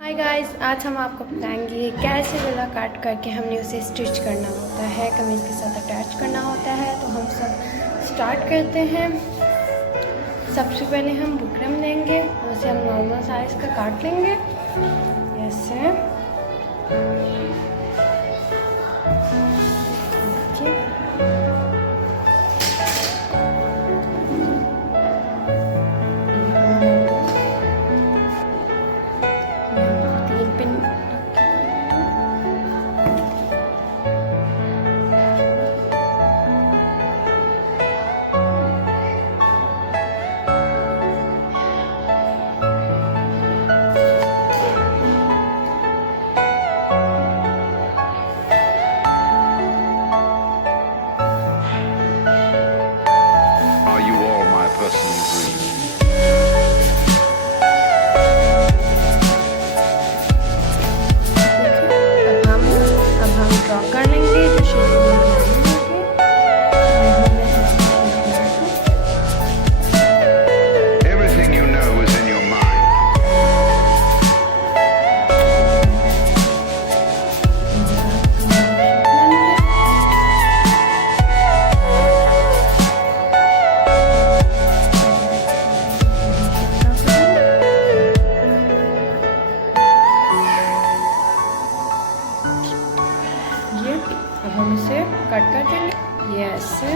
Hi guys, आज हम आपको बताएंगे कैसे गला काट करके हमने उसे स्टिच करना होता है, कमीज़ के साथ अटैच करना होता है। तो हम सब स्टार्ट करते हैं। सबसे पहले हम बुकरम लेंगे, उसे हम नॉर्मल साइज़ का काट लेंगे ऐसे। Are you all my personal dreams? अब हम ड्रॉ कर लेंगे जो शेप में Everything you know is in your mind. अब हम इसे कट कर देंगे ये ऐसे।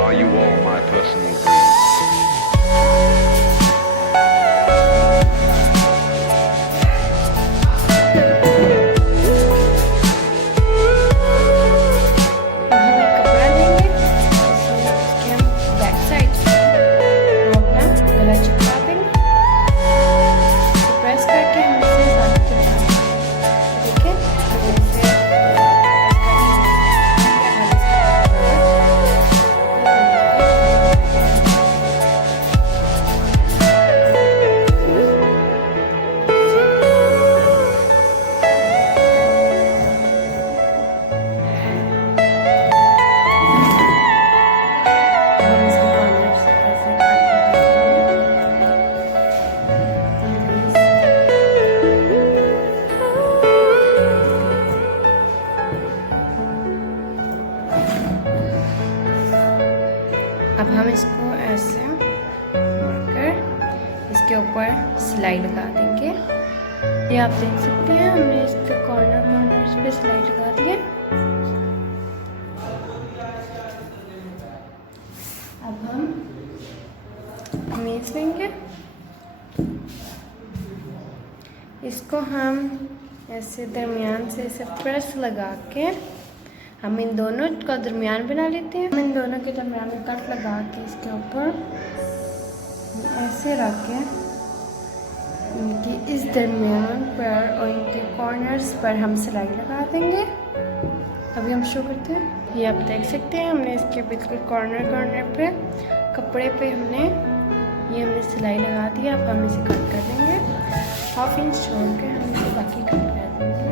Are you all my personal dreams? अब हम इसको ऐसे मारकर इसके ऊपर सिलाई लगा देंगे। ये आप देख सकते हैं, हमने इसके कॉर्नर्स पे सिलाई लगा दी है। अब हम कमीज लेंगे, इसको हम ऐसे दरमियान से ऐसे प्रेस लगा के हम इन दोनों का दरमियान बना लेते हैं। हम इन दोनों के दरमियान में कट लगा के इसके ऊपर ऐसे रख के इनकी इस दरमियान पर और इनके कॉर्नर्स पर हम सिलाई लगा देंगे। अभी हम शुरू करते हैं। ये आप देख सकते हैं, हमने इसके बिल्कुल कॉर्नर पे कपड़े पे हमने सिलाई लगा दी। अब हम इसे कट कर देंगे। 1/2 इंच छोड़ के हम इसे बाकी कट कर देंगे।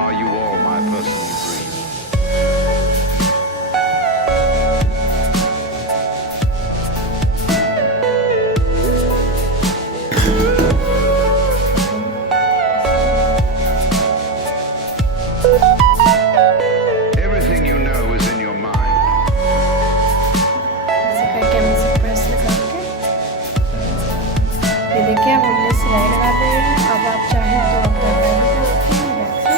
Are you all my personal dreams? Everything you know is in your mind. ऐसे करके हम इसे प्रेस लगा के ये देखिए, अब हमने सिलाई लगा दी है। अब आप चाहें तो आप दरगाह भी कर सकते हैं बैक से।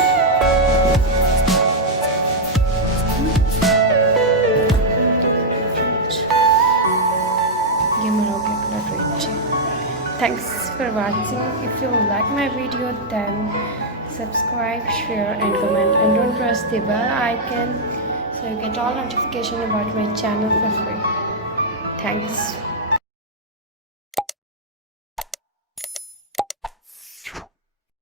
Thanks for watching. If you like my video, then subscribe, share and comment, and don't press the bell icon so you get all notification about my channel for free. Thanks.